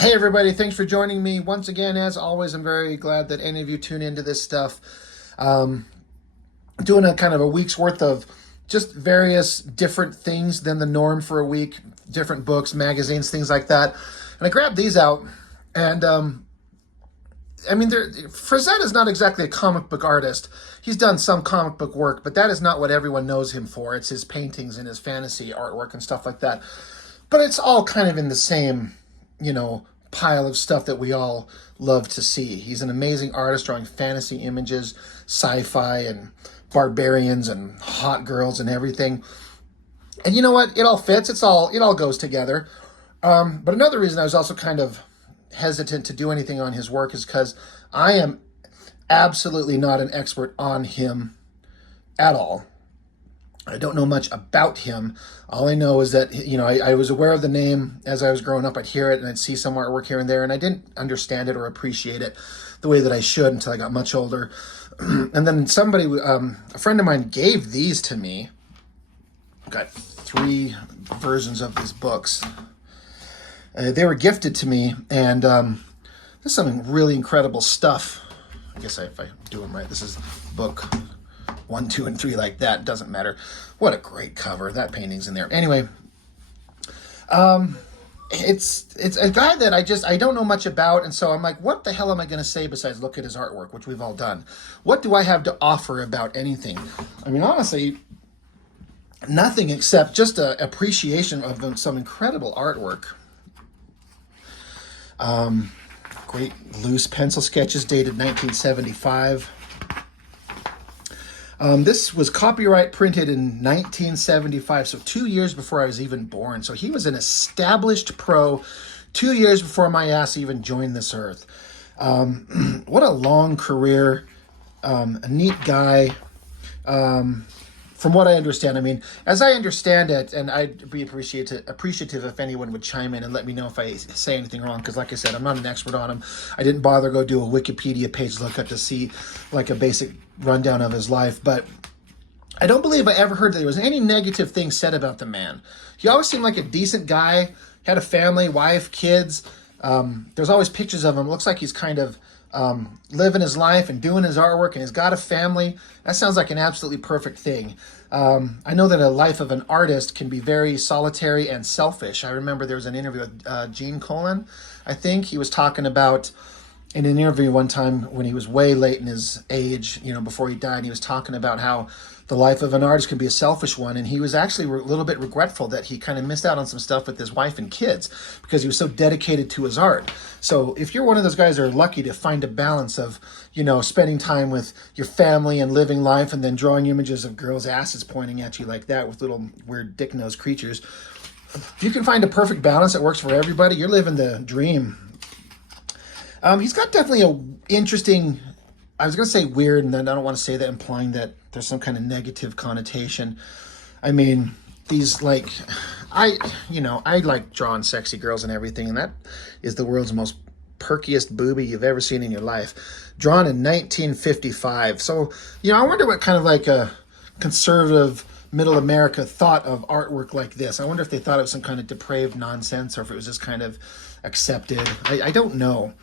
Hey everybody, thanks for joining me. Once again, as always, I'm very glad that any of you tune into this stuff. Um, Doing a kind of a week's worth of just various different things than the norm for a week, different books, magazines, things like that. And I grabbed these out, and I mean, Frazetta is not exactly a comic book artist. He's done some comic book work, but that is not what everyone knows him for. It's his paintings and his fantasy artwork and stuff like that. But it's all kind of in the same, pile of stuff that we all love to see. He's an amazing artist drawing fantasy images, sci-fi, and barbarians and hot girls and everything. And you know what? It all fits. It all goes together. But another reason I was also kind of hesitant to do anything on his work is because I am absolutely not an expert on him at all. I don't know much about him. All I know is that, I was aware of the name as I was growing up. I'd hear it and I'd see some artwork here and there, and I didn't understand it or appreciate it the way that I should until I got much older. And then a friend of mine gave these to me. I've got 3 versions of these books. They were gifted to me, and this is some really incredible stuff. I guess if I do them right, this is book 1, 2, and 3 like that. Doesn't matter. What a great cover. That painting's in there. Anyway, it's a guy that I don't know much about, and so I'm like, what the hell am I going to say besides look at his artwork, which we've all done? What do I have to offer about anything? I mean, honestly, nothing except just an appreciation of some incredible artwork. Great loose pencil sketches dated 1975. This was copyright printed in 1975, so 2 years before I was even born. So he was an established pro 2 years before my ass even joined this earth. What a long career, a neat guy. From what I understand, I mean, as I understand it, and I'd be appreciative if anyone would chime in and let me know if I say anything wrong, because like I said, I'm not an expert on him. I didn't bother go do a Wikipedia page lookup to see like a basic rundown of his life, but I don't believe I ever heard that there was any negative things said about the man. He always seemed like a decent guy, had a family, wife, kids. There's always pictures of him. It looks like he's kind of living his life and doing his artwork, and he's got a family. That sounds like an absolutely perfect thing. I know that a life of an artist can be very solitary and selfish. I remember there was an interview with Gene Colan. I think he was talking about, in an interview one time when he was way late in his age, before he died, he was talking about how the life of an artist can be a selfish one, and he was actually a little bit regretful that he kind of missed out on some stuff with his wife and kids because he was so dedicated to his art. So if you're one of those guys that are lucky to find a balance of, spending time with your family and living life and then drawing images of girls' asses pointing at you like that with little weird dick-nosed creatures, if you can find a perfect balance that works for everybody, you're living the dream. He's got definitely a interesting, I was going to say weird, and then I don't want to say that implying that there's some kind of negative connotation. I mean, I like drawing sexy girls and everything, and that is the world's most perkiest booby you've ever seen in your life. Drawn in 1955. So, I wonder what kind of like a conservative middle America thought of artwork like this. I wonder if they thought it was some kind of depraved nonsense or if it was just kind of accepted. I don't know.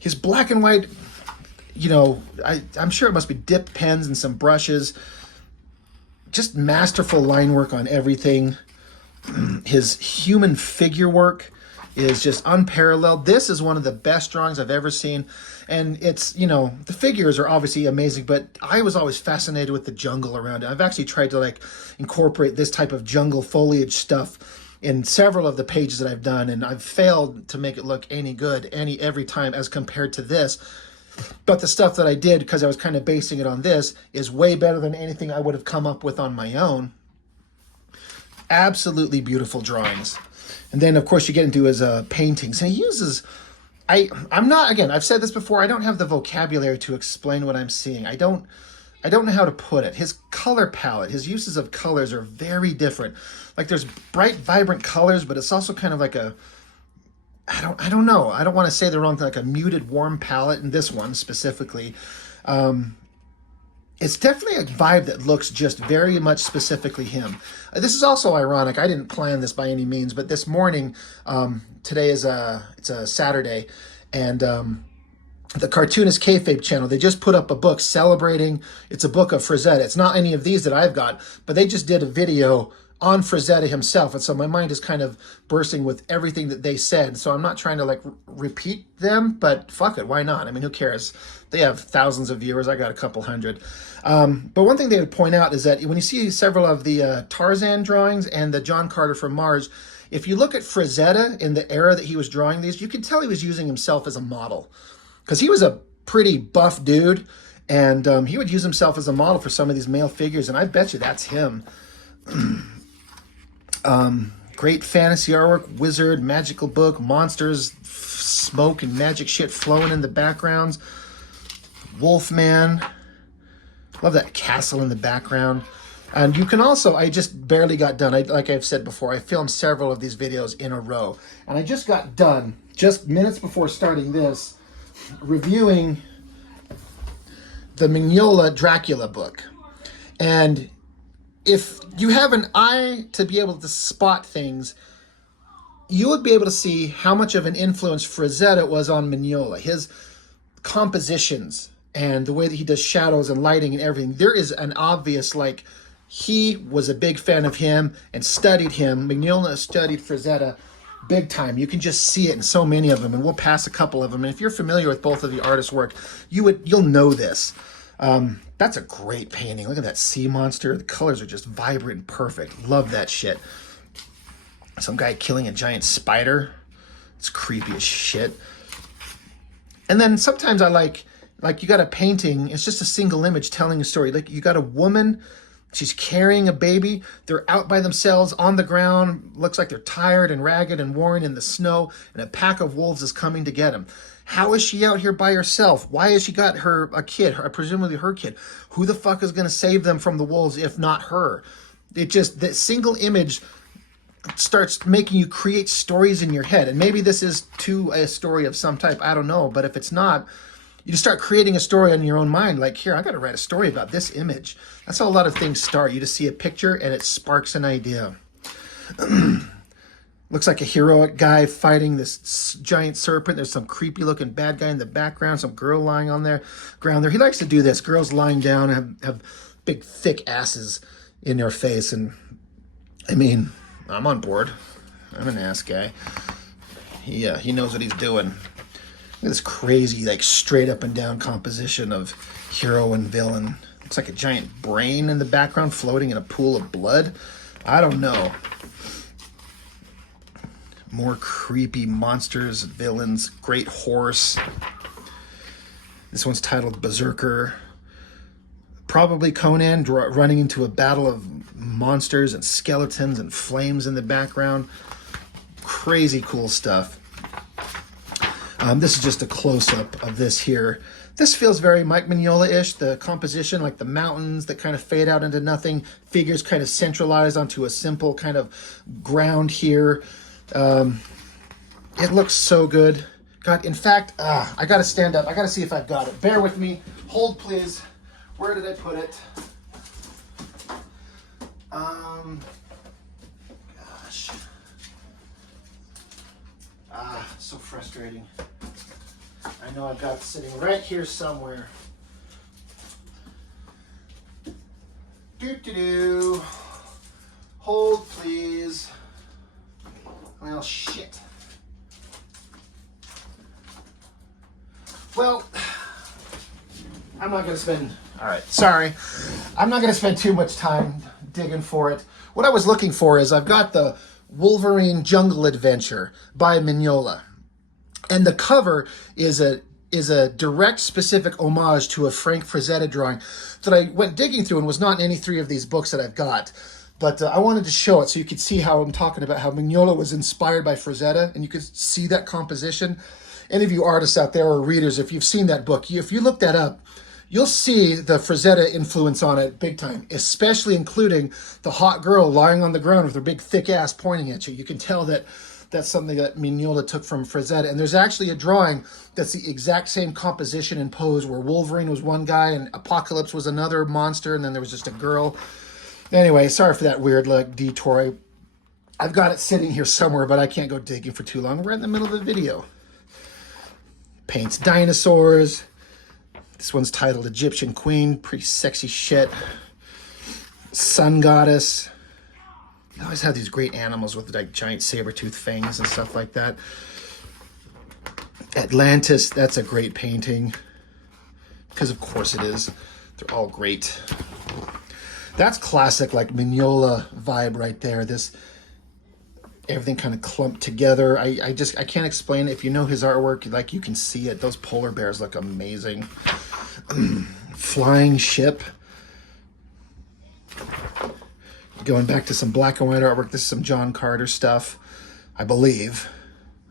His black and white, I'm sure it must be dipped pens and some brushes. Just masterful line work on everything. His human figure work is just unparalleled. This is one of the best drawings I've ever seen. And it's, the figures are obviously amazing, but I was always fascinated with the jungle around it. I've actually tried to incorporate this type of jungle foliage stuff in several of the pages that I've done, and I've failed to make it look any good every time as compared to this. But the stuff that I did, because I was kind of basing it on this, is way better than anything I would have come up with on my own. Absolutely beautiful drawings. And then, of course, you get into his paintings. And he uses... I'm not, again, I've said this before, I don't have the vocabulary to explain what I'm seeing. I don't know how to put it. His color palette, his uses of colors are very different. Like there's bright, vibrant colors, but it's also kind of like I don't know. I don't want to say the wrong thing, like a muted, warm palette in this one specifically. it's definitely a vibe that looks just very much specifically him. This is also ironic. I didn't plan this by any means, but this morning, today is it's a Saturday, and the Cartoonist Kayfabe channel, they just put up a book celebrating, it's a book of Frazetta. It's not any of these that I've got, but they just did a video on Frazetta himself. And so my mind is kind of bursting with everything that they said. So I'm not trying to like repeat them, but fuck it, why not? I mean, who cares? They have thousands of viewers. I got a couple hundred. But one thing they would point out is that when you see several of the Tarzan drawings and the John Carter from Mars, if you look at Frazetta in the era that he was drawing these, you can tell he was using himself as a model, because he was a pretty buff dude, and he would use himself as a model for some of these male figures, and I bet you that's him. Great fantasy artwork, wizard, magical book, monsters, smoke and magic shit flowing in the backgrounds. Wolfman. Love that castle in the background. And you can also, I just barely got done. Like I've said before, I filmed several of these videos in a row. And I just got done, just minutes before starting this, reviewing the Mignola Dracula book. And if you have an eye to be able to spot things, you would be able to see how much of an influence Frazetta was on Mignola. His compositions and the way that he does shadows and lighting and everything. There is an obvious, like, he was a big fan of him and studied him. Mignola studied Frazetta big time. You can just see it in so many of them, and we'll pass a couple of them. And if you're familiar with both of the artists' work, you'll know this. That's a great painting. Look at that sea monster. The colors are just vibrant and perfect. Love that shit. Some guy killing a giant spider. It's creepy as shit. And then sometimes I like you got a painting, it's just a single image telling a story. Like you got a woman, she's carrying a baby. They're out by themselves on the ground. Looks like they're tired and ragged and worn in the snow, and a pack of wolves is coming to get them. How is she out here by herself? Why has she got a kid, presumably her kid? Who the fuck is going to save them from the wolves if not her? It just, that single image starts making you create stories in your head. And maybe this is to a story of some type, I don't know. But if it's not, you just start creating a story in your own mind. Like, here, I got to write a story about this image. That's how a lot of things start. You just see a picture and it sparks an idea. Looks like a heroic guy fighting this giant serpent. There's some creepy looking bad guy in the background. Some girl lying on there, ground there. He likes to do this. Girls lying down and have big thick asses in their face. And I mean, I'm on board. I'm an ass guy. He knows what he's doing. Look at this crazy, like straight up and down composition of hero and villain. Looks like a giant brain in the background floating in a pool of blood. I don't know. More creepy monsters, villains, great horse. This one's titled Berserker. Probably Conan running into a battle of monsters and skeletons and flames in the background. Crazy cool stuff. This is just a close-up of this here. This feels very Mike Mignola-ish. The composition, like the mountains that kind of fade out into nothing. Figures kind of centralized onto a simple kind of ground here. It looks so good. God, in fact, I gotta stand up. I gotta see if I've got it. Bear with me. Hold, please. Where did I put it? Gosh. So frustrating. I know I've got it sitting right here somewhere. Doo-doo-doo. Hold, please. Well, shit. Well, I'm not going to spend... All right, sorry. I'm not going to spend too much time digging for it. What I was looking for is I've got the Wolverine Jungle Adventure by Mignola. And the cover is a direct, specific homage to a Frank Frazetta drawing that I went digging through and was not in any three of these books that I've got. But I wanted to show it so you could see how I'm talking about how Mignola was inspired by Frazetta, and you could see that composition. Any of you artists out there or readers, if you've seen that book, if you look that up, you'll see the Frazetta influence on it big time, especially including the hot girl lying on the ground with her big thick ass pointing at you. You can tell that That's something that Mignola took from Frazetta. And there's actually a drawing that's the exact same composition and pose, where Wolverine was one guy and Apocalypse was another monster, and then there was just a girl. Anyway, sorry for that weird detour. I've got it sitting here somewhere, but I can't go digging for too long. We're in the middle of a video. Paints dinosaurs. This one's titled Egyptian Queen. Pretty sexy shit. Sun Goddess. They always have these great animals with like giant saber-toothed fangs and stuff like that. Atlantis, that's a great painting. Because of course it is. They're all great. That's classic, like Mignola vibe right there. This, everything kind of clumped together. I can't explain it. If you know his artwork, like, you can see it. Those polar bears look amazing. Flying ship. Going back to some black and white artwork. This is some John Carter stuff, I believe.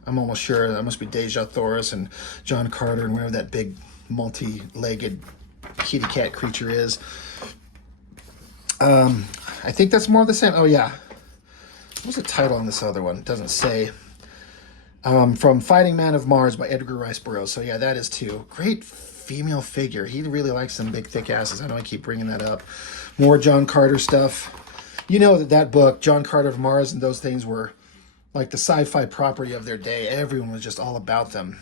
I'm almost sure that must be Deja Thoris and John Carter and whatever that big multi-legged kitty cat creature is. I think that's more of the same. Oh yeah. What's the title on this other one? It doesn't say. From Fighting Man of Mars by Edgar Rice Burroughs. So yeah, that is too. Great female figure. He really likes some big thick asses. I know I keep bringing that up. More John Carter stuff. You know that book, John Carter of Mars, and those things were like the sci-fi property of their day. Everyone was just all about them.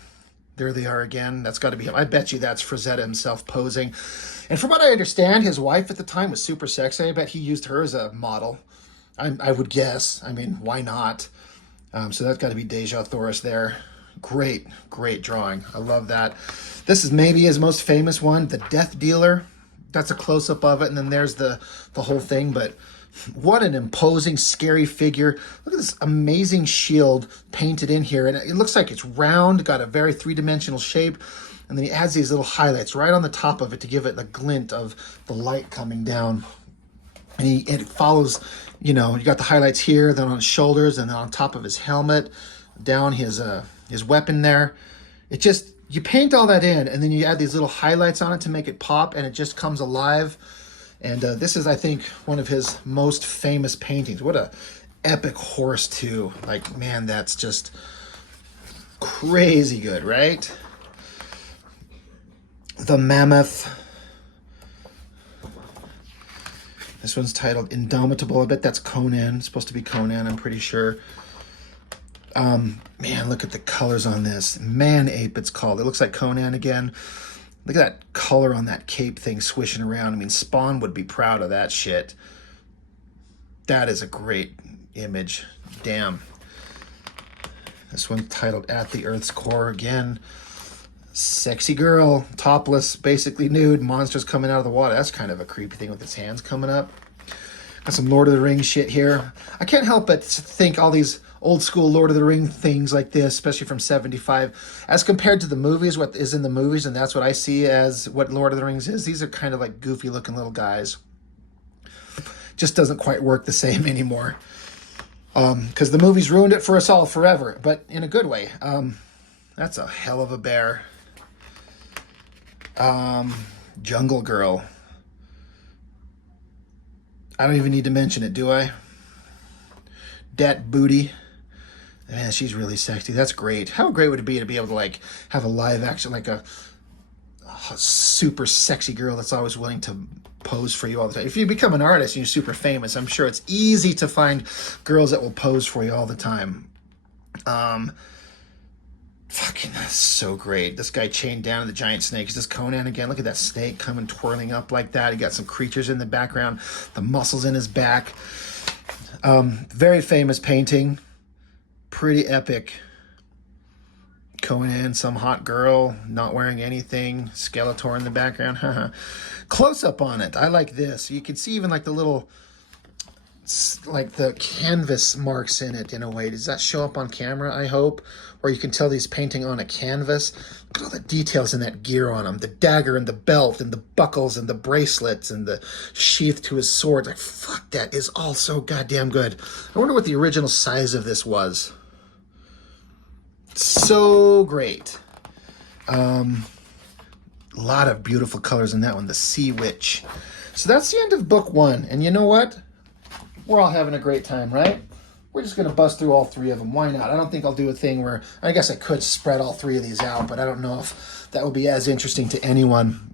There they are again. That's got to be him. I bet you that's Frazetta himself posing. And from what I understand, his wife at the time was super sexy. I bet he used her as a model. I would guess. I mean, why not? So that's got to be Deja Thoris there. Great, great drawing. I love that. This is maybe his most famous one, the Death Dealer. That's a close-up of it, and then there's the whole thing, but what an imposing, scary figure. Look at this amazing shield painted in here. And it looks like it's round, got a very three-dimensional shape. And then he adds these little highlights right on the top of it to give it the glint of the light coming down. And it follows, you know, you got the highlights here, then on his shoulders, and then on top of his helmet, down his weapon there. It just, you paint all that in, and then you add these little highlights on it to make it pop, and it just comes alive. And this is, I think, one of his most famous paintings. What a epic horse, too. Like, man, that's just crazy good, right? The Mammoth. This one's titled Indomitable. I bet that's Conan. It's supposed to be Conan, I'm pretty sure. Man, look at the colors on this. Man-Ape, it's called. It looks like Conan again. Look at that color on that cape thing swishing around. I mean, Spawn would be proud of that shit. That is a great image. Damn. This one titled At the Earth's Core again. Sexy girl, topless, basically nude, monsters coming out of the water. That's kind of a creepy thing with its hands coming up. Got some Lord of the Rings shit here. I can't help but think all these old school Lord of the Ring things like this, especially from 75, as compared to the movies, what is in the movies, and that's what I see as what Lord of the Rings is. These are kind of like goofy looking little guys. Just doesn't quite work the same anymore. Because the movies ruined it for us all forever, but in a good way. That's a hell of a bear. Jungle Girl. I don't even need to mention it, do I? Dat Booty. Man, she's really sexy. That's great. How great would it be to be able to like have a live action, like a super sexy girl that's always willing to pose for you all the time. If you become an artist and you're super famous, I'm sure it's easy to find girls that will pose for you all the time. Fucking, that's so great. This guy chained down to the giant snake. Is this Conan again? Look at that snake coming twirling up like that. He got some creatures in the background, the muscles in his back. Very famous painting. Pretty epic. Conan, some hot girl, not wearing anything. Skeletor in the background. Close up on it. I like this. You can see even like the little, like the canvas marks in it in a way. Does that show up on camera, I hope? Or you can tell he's painting on a canvas. Look at all the details in that gear on him. The dagger and the belt and the buckles and the bracelets and the sheath to his sword. Like, fuck, that is all so goddamn good. I wonder what the original size of this was. So great. A lot of beautiful colors in that one. The Sea Witch. So that's the end of book one. And you know what? We're all having a great time, right? we're just going to bust through all 3 of them. Why not? I don't think I'll do a thing where, I guess I could spread all 3 of these out, but I don't know if that would be as interesting to anyone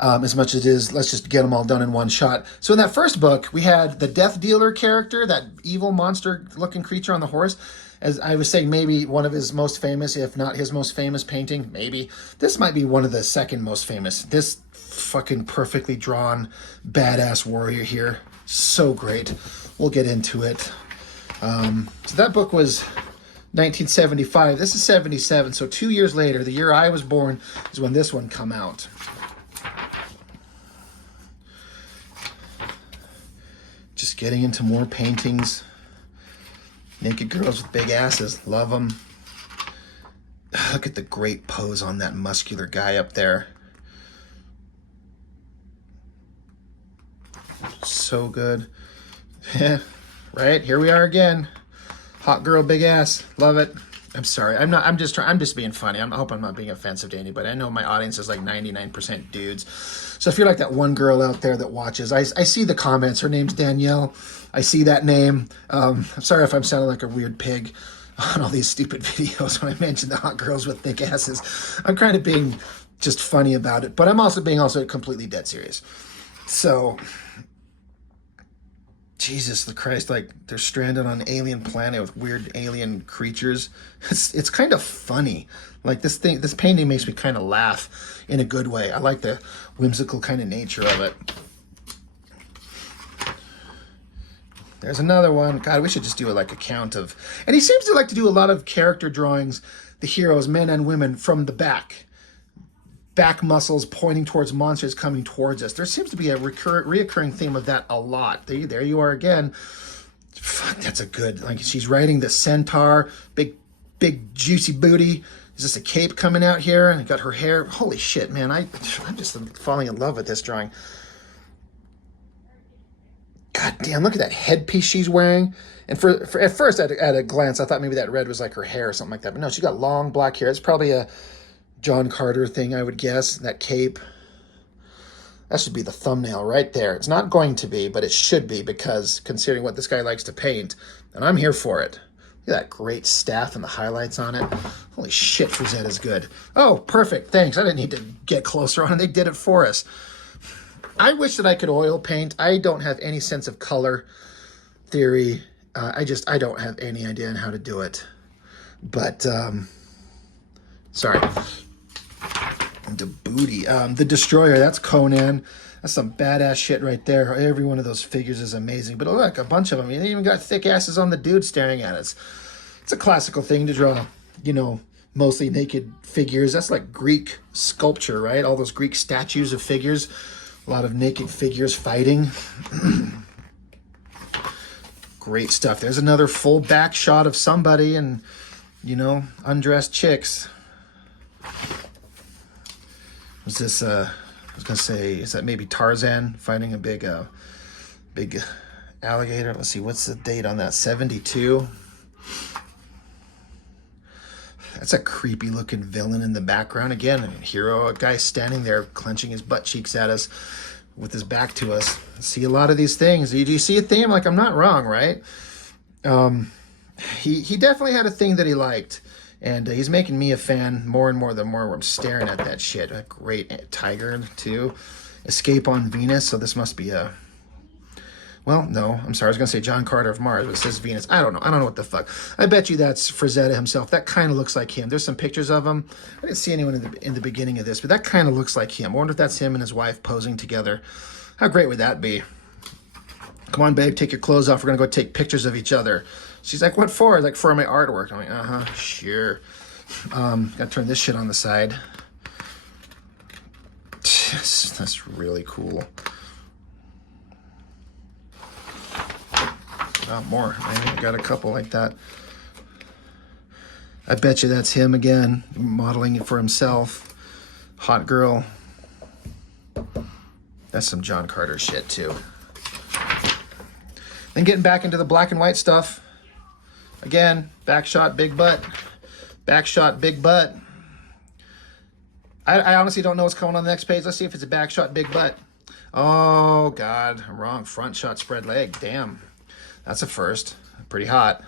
as much as it is, let's just get them all done in one shot. So in that first book, we had the Death Dealer character, that evil monster-looking creature on the horse. As I was saying, maybe one of his most famous, if not his most famous painting, maybe. This might be one of the second most famous. This fucking perfectly drawn, badass warrior here. So great. We'll get into it. So that book was 1975. This is 77. So 2 years later, the year I was born, is when this one come out. Just getting into more paintings. Naked girls with big asses. Love them. Look at the great pose on that muscular guy up there. So good. Yeah, right? Here we are again. Hot girl, big ass. Love it. I'm sorry. I'm just being funny. I hope I'm not being offensive to anybody. I know my audience is like 99% dudes. So if you're like that one girl out there that watches, I see the comments. Her name's Danielle. I see that name. I'm sorry if I'm sounding like a weird pig on all these stupid videos when I mention the hot girls with thick asses. I'm kind of being just funny about it, but I'm also being completely dead serious. So, Jesus the Christ, like they're stranded on an alien planet with weird alien creatures. It's kind of funny. Like this painting makes me kind of laugh in a good way. I like the whimsical kind of nature of it. There's another one. God, we should just do like a count of... And he seems to like to do a lot of character drawings, the heroes, men and women, from the back. Back muscles pointing towards monsters coming towards us. There seems to be a reoccurring theme of that a lot. There you are again. Fuck, that's a good... Like, she's riding the centaur. Big juicy booty. Is this a cape coming out here? And got her hair... Holy shit, man. I'm just falling in love with this drawing. God damn, look at that headpiece she's wearing. And for at first, at a glance, I thought maybe that red was like her hair or something like that. But no, she got long black hair. It's probably a John Carter thing, I would guess. That cape. That should be the thumbnail right there. It's not going to be, but it should be, because considering what this guy likes to paint, and I'm here for it. Look at that great staff and the highlights on it. Holy shit, Frazetta's good. Oh, perfect. Thanks. I didn't need to get closer on it. They did it for us. I wish that I could oil paint. I don't have any sense of color theory. I don't have any idea on how to do it. But, sorry. The booty. The Destroyer, that's Conan. That's some badass shit right there. Every one of those figures is amazing. But look, a bunch of them. They even got thick asses on the dude staring at us. It's a classical thing to draw, mostly naked figures. That's like Greek sculpture, right? All those Greek statues of figures. A lot of naked figures fighting. Great stuff. There's another full back shot of somebody and, undressed chicks. Was this, I was going to say, is that maybe Tarzan fighting a big alligator? Let's see, what's the date on that? 72? That's a creepy looking villain in the background. Again, a guy standing there clenching his butt cheeks at us with his back to us. I see a lot of these things. Do you see a theme? Like, I'm not wrong, right? He definitely had a thing that he liked. And he's making me a fan more and more the more I'm staring at that shit. A great tiger, too. Escape on Venus. So this must be a... Well, no, I'm sorry. I was going to say John Carter of Mars, but it says Venus. I don't know. I don't know what the fuck. I bet you that's Frazetta himself. That kind of looks like him. There's some pictures of him. I didn't see anyone in the beginning of this, but that kind of looks like him. I wonder if that's him and his wife posing together. How great would that be? Come on, babe, take your clothes off. We're going to go take pictures of each other. She's like, what for? Like, for my artwork. I'm like, sure. Got to turn this shit on the side. That's really cool. More. I got a couple like that. I bet you that's him again, modeling it for himself. Hot girl. That's some John Carter shit, too. Then getting back into the black and white stuff. Again, back shot, big butt. Back shot, big butt. I honestly don't know what's coming on the next page. Let's see if it's a back shot, big butt. Oh, God. I'm wrong. Front shot, spread leg. Damn. That's a first. Pretty hot.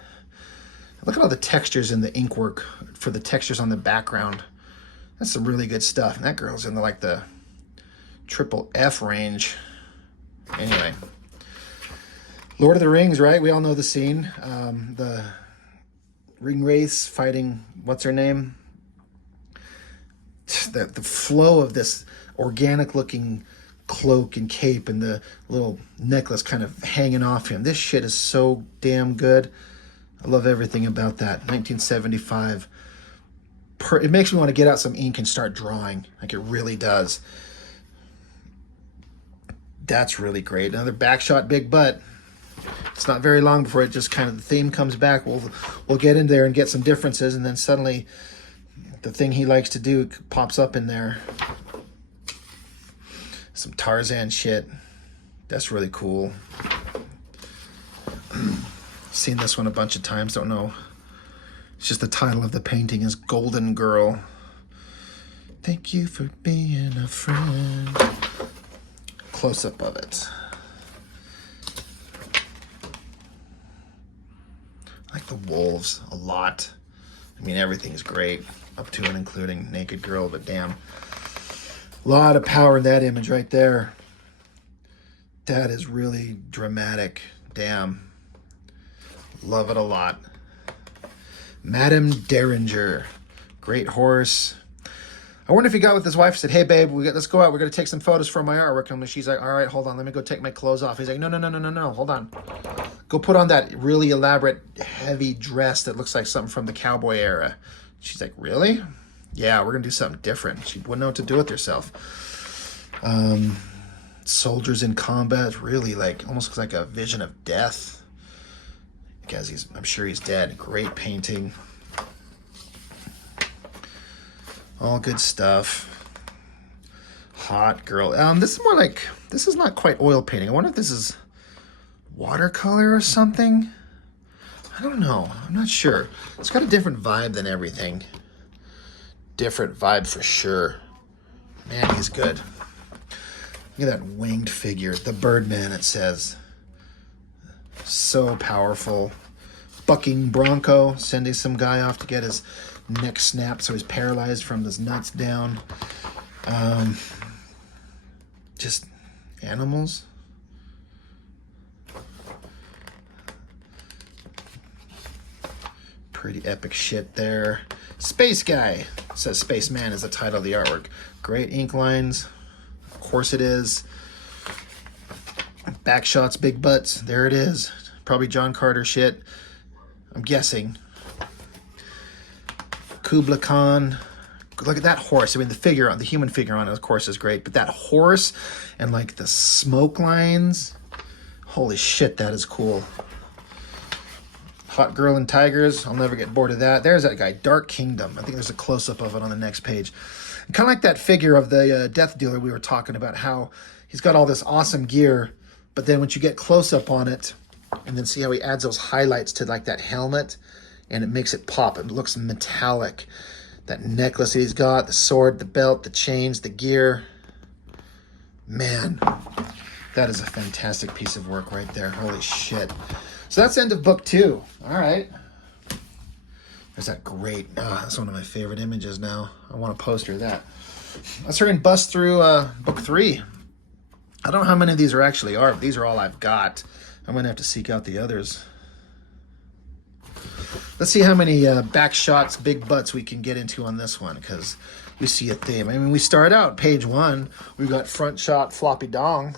Look at all the textures in the ink work for the textures on the background. That's some really good stuff. And that girl's in like the triple F range. Anyway, Lord of the Rings, right? We all know the scene. The ring wraiths fighting, what's her name? The flow of this organic looking cloak and cape and the little necklace kind of hanging off him. This shit is so damn good. I love everything about that. 1975. It makes me want to get out some ink and start drawing. Like, it really does. That's really great. Another backshot big butt. It's not very long before it just kind of, the theme comes back. We'll get in there and get some differences, and then suddenly the thing he likes to do pops up in there. Some Tarzan shit. That's really cool. Seen this one a bunch of times, don't know. It's just the title of the painting is Golden Girl. Thank you for being a friend. Close-up of it. I like the wolves a lot. I mean, everything's great, up to and including Naked Girl, but damn. A lot of power in that image right there. That is really dramatic. Damn. Love it a lot. Madame Derringer. Great horse. I wonder if he got with his wife and said, hey, babe, let's go out. We're going to take some photos for my artwork. And she's like, all right, hold on. Let me go take my clothes off. He's like, no. Hold on. Go put on that really elaborate, heavy dress that looks like something from the cowboy era. She's like, really? Yeah, we're going to do something different. She wouldn't know what to do with herself. Soldiers in combat. Really, like, almost looks like a vision of death. Because I'm sure he's dead. Great painting. All good stuff. Hot girl. This is more like, this is not quite oil painting. I wonder if this is watercolor or something. I don't know. I'm not sure. It's got a different vibe than everything. Different vibe for sure. Man, he's good. Look at that winged figure. The Birdman, it says. So powerful. Bucking bronco, sending some guy off to get his neck snapped so he's paralyzed from his nuts down. Just animals. Pretty epic shit there. Space Guy. It says Spaceman is the title of the artwork. Great ink lines. Of course it is. Back shots, big butts. There it is. Probably John Carter shit. I'm guessing. Kubla Khan. Look at that horse. I mean, the human figure on it, of course, is great. But that horse and like the smoke lines. Holy shit, that is cool. Hot Girl and Tigers. I'll never get bored of that. There's that guy, Dark Kingdom. I think there's a close-up of it on the next page. Kind of like that figure of the death dealer we were talking about, how he's got all this awesome gear, but then once you get close-up on it, and then see how he adds those highlights to like that helmet, and it makes it pop. It looks metallic. That necklace he's got, the sword, the belt, the chains, the gear. Man, that is a fantastic piece of work right there. Holy shit. So that's the end of book 2. All right. There's that great, that's one of my favorite images now. I want a poster of that. Let's hurry and bust through book 3. I don't know how many of these are actually are, but these are all I've got. I'm going to have to seek out the others. Let's see how many back shots, big butts we can get into on this one, because we see a theme. I mean, we start out page 1. We've got front shot, floppy dong.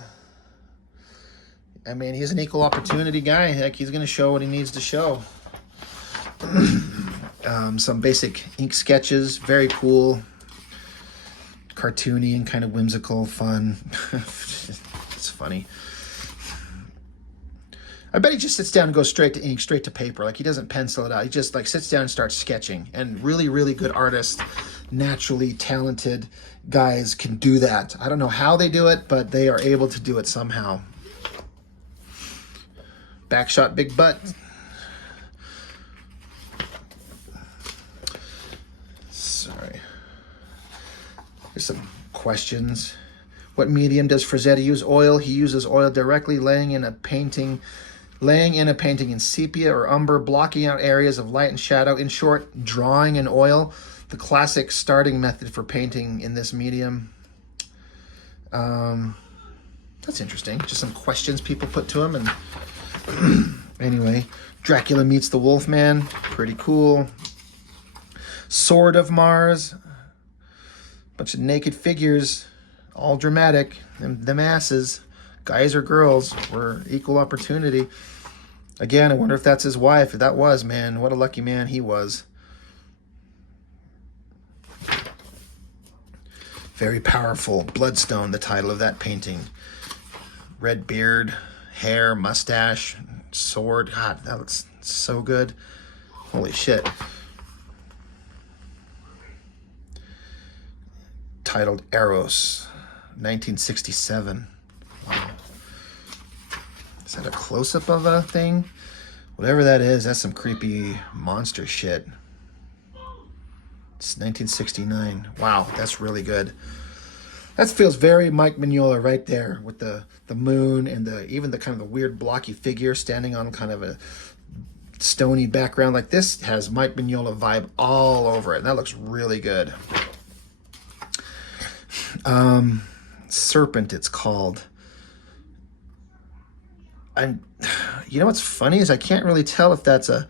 I mean, he's an equal opportunity guy. Heck, he's going to show what he needs to show. Some basic ink sketches. Very cool. Cartoony and kind of whimsical, fun. It's funny. I bet he just sits down and goes straight to ink, straight to paper. Like, he doesn't pencil it out. He just like sits down and starts sketching. And really, really good artists, naturally talented guys can do that. I don't know how they do it, but they are able to do it somehow. Backshot, big butt. Sorry. Here's some questions. What medium does Frazetta use? Oil. He uses oil directly laying in a painting laying in a painting in sepia or umber, blocking out areas of light and shadow. In short, drawing in oil, the classic starting method for painting in this medium. That's interesting. Just some questions people put to him. And anyway, Dracula meets the Wolfman. Pretty cool. Sword of Mars. Bunch of naked figures. All dramatic. Them asses. Guys or girls. Were equal opportunity. Again, I wonder if that's his wife. If that was, man, what a lucky man he was. Very powerful. Bloodstone, the title of that painting. Red beard, hair, mustache, sword. God, that looks so good. Holy shit. Titled Eros, 1967. Wow. Is that a close-up of a thing? Whatever that is, that's some creepy monster shit. It's 1969. Wow, that's really good. That feels very Mike Mignola right there with the moon and even the kind of the weird blocky figure standing on kind of a stony background. Like this has Mike Mignola vibe all over it. And that looks really good. Serpent, it's called. You know what's funny is I can't really tell if that's a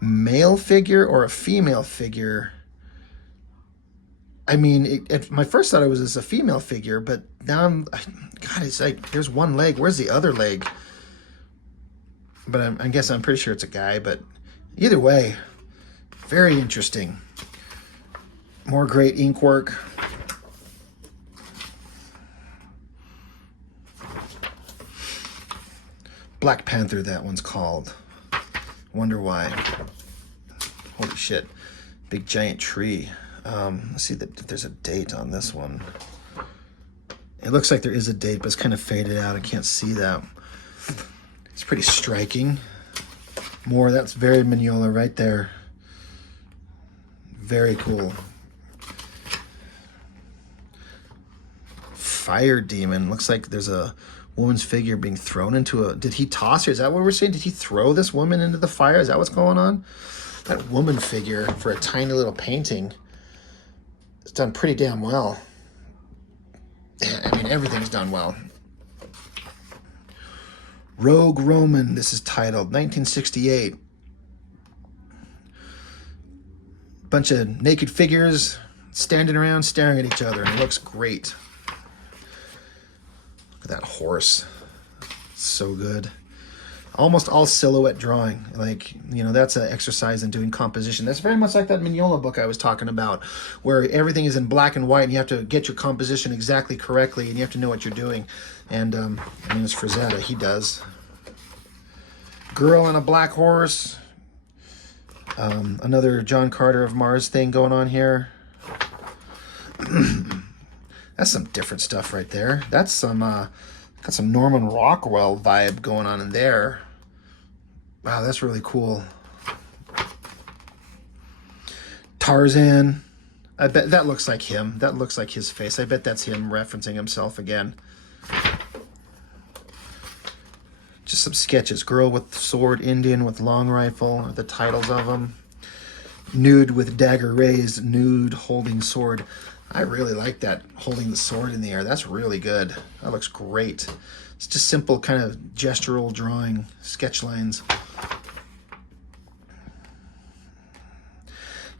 male figure or a female figure. I mean, my first thought it was a female figure, but now God, it's like, there's one leg. Where's the other leg? But I guess I'm pretty sure it's a guy, but either way, very interesting. More great ink work. Black Panther, that one's called. Wonder why. Holy shit. Big giant tree. Let's see if there's a date on this one. It looks like there is a date, but it's kind of faded out. I can't see that. It's pretty striking. More, that's very Mignola right there. Very cool. Fire demon. Looks like there's a woman's figure being thrown into a... Did he toss her? Is that what we're saying? Did he throw this woman into the fire? Is that what's going on? That woman figure for a tiny little painting... It's done pretty damn well. I mean, everything's done well. Rogue Roman, this is titled 1968. Bunch of naked figures standing around staring at each other, and it looks great. Look at that horse. So good. Almost all silhouette drawing. Like, you know, that's an exercise in doing composition. That's very much like that Mignola book I was talking about, where everything is in black and white and you have to get your composition exactly correctly and you have to know what you're doing. And, I mean, it's Frazetta. He does. Girl on a black horse. Another John Carter of Mars thing going on here. That's some different stuff right there. That's some... got some Norman Rockwell vibe going on in there. Wow, that's really cool. Tarzan. I bet that looks like him. That looks like his face. I bet that's him referencing himself again. Just some sketches. Girl with sword, Indian with long rifle are the titles of them. Nude with dagger raised, nude holding sword. I really like that, holding the sword in the air. That's really good. That looks great. It's just simple kind of gestural drawing, sketch lines.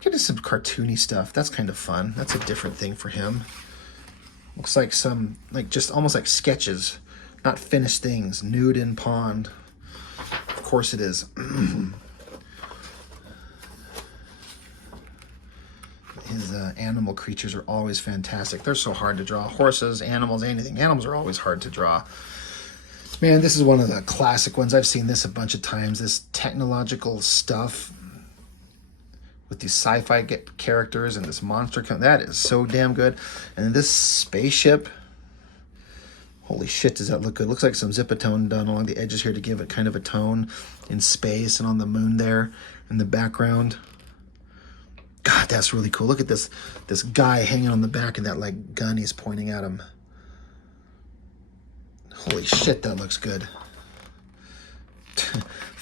Get into some cartoony stuff. That's kind of fun. That's a different thing for him. Looks like some, like just almost like sketches, not finished things. Nude in pond. Of course it is. His animal creatures are always fantastic. They're so hard to draw. Horses, animals, anything. Animals are always hard to draw. Man, this is one of the classic ones. I've seen this a bunch of times. This technological stuff with these sci-fi characters and this monster. That is so damn good. And then this spaceship. Holy shit, does that look good? Looks like some zipatone done along the edges here to give it kind of a tone in space and on the moon there in the background. God, that's really cool. Look at this guy hanging on the back of that like gun he's pointing at him. Holy shit, that looks good.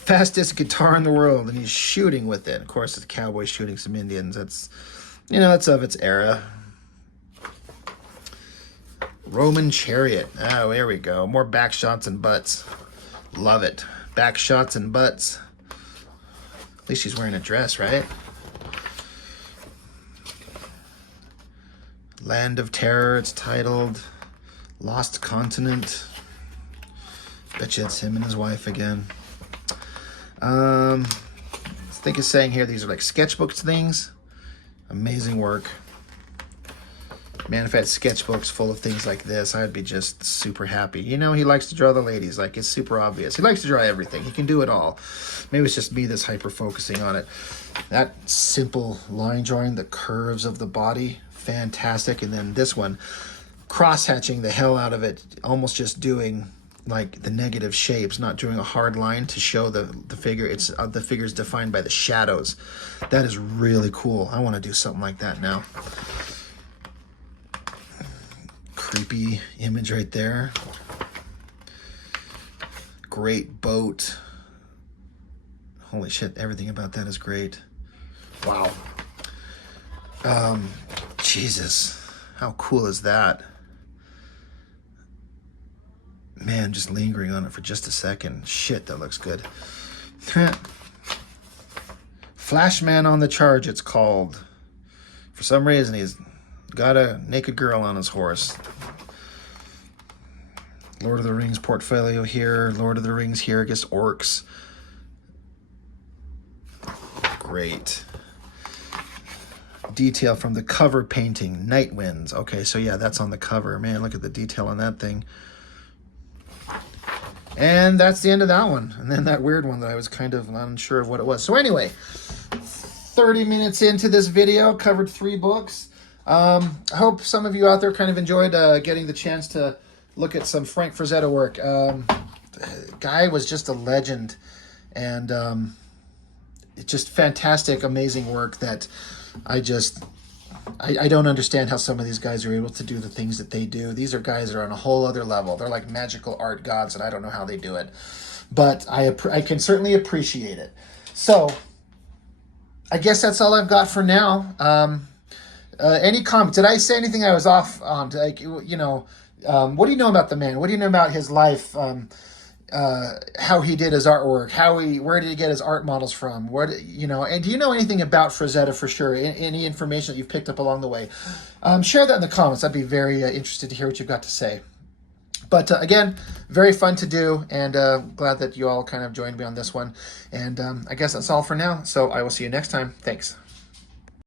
fastest guitar in the world, and he's shooting with it. Of course, it's a cowboy shooting some Indians. That's, you know, that's of its era. Roman Chariot. Oh, there we go. More back shots and butts. Love it. Back shots and butts. At least she's wearing a dress, right? Land of Terror, it's titled. Lost Continent. Bet you it's him and his wife again. I think it's saying here these are like sketchbooks things. Amazing work. Man, if I had sketchbooks full of things like this, I'd be just super happy. You know, he likes to draw the ladies. Like, it's super obvious. He likes to draw everything. He can do it all. Maybe it's just me that's hyper-focusing on it. That simple line drawing, the curves of the body, fantastic. And then this one, cross-hatching the hell out of it, almost just doing like the negative shapes, not doing a hard line to show the figure. It's the figure's defined by the shadows. That is really cool. I want to do something like that now. Creepy image right there. Great boat. Holy shit, everything about that is great. Wow. Jesus, how cool is that? Man, just lingering on it for just a second. Shit, that looks good. Flashman on the Charge, it's called. For some reason, he's got a naked girl on his horse. Lord of the Rings portfolio here. Lord of the Rings here. I guess orcs. Great. Detail from the cover painting. Night Winds. Okay, so yeah, that's on the cover. Man, look at the detail on that thing. And that's the end of that one. And then that weird one that I was kind of unsure of what it was. So anyway, 30 minutes into this video, covered 3 books. I hope some of you out there kind of enjoyed getting the chance to look at some Frank Frazetta work. Guy was just a legend, and it's just fantastic, amazing work that I don't understand how some of these guys are able to do the things that they do. These are guys that are on a whole other level. They're like magical art gods, and I don't know how they do it. But I can certainly appreciate it. So I guess that's all I've got for now. Any comments? Did I say anything I was off on? Like, you know, what do you know about the man? What do you know about his life? How he did his artwork? Where did he get his art models from? What, you know? And do you know anything about Frazetta for sure? Any information that you've picked up along the way? Share that in the comments. I'd be very interested to hear what you've got to say. But again, very fun to do, and glad that you all kind of joined me on this one. And I guess that's all for now. So I will see you next time. Thanks.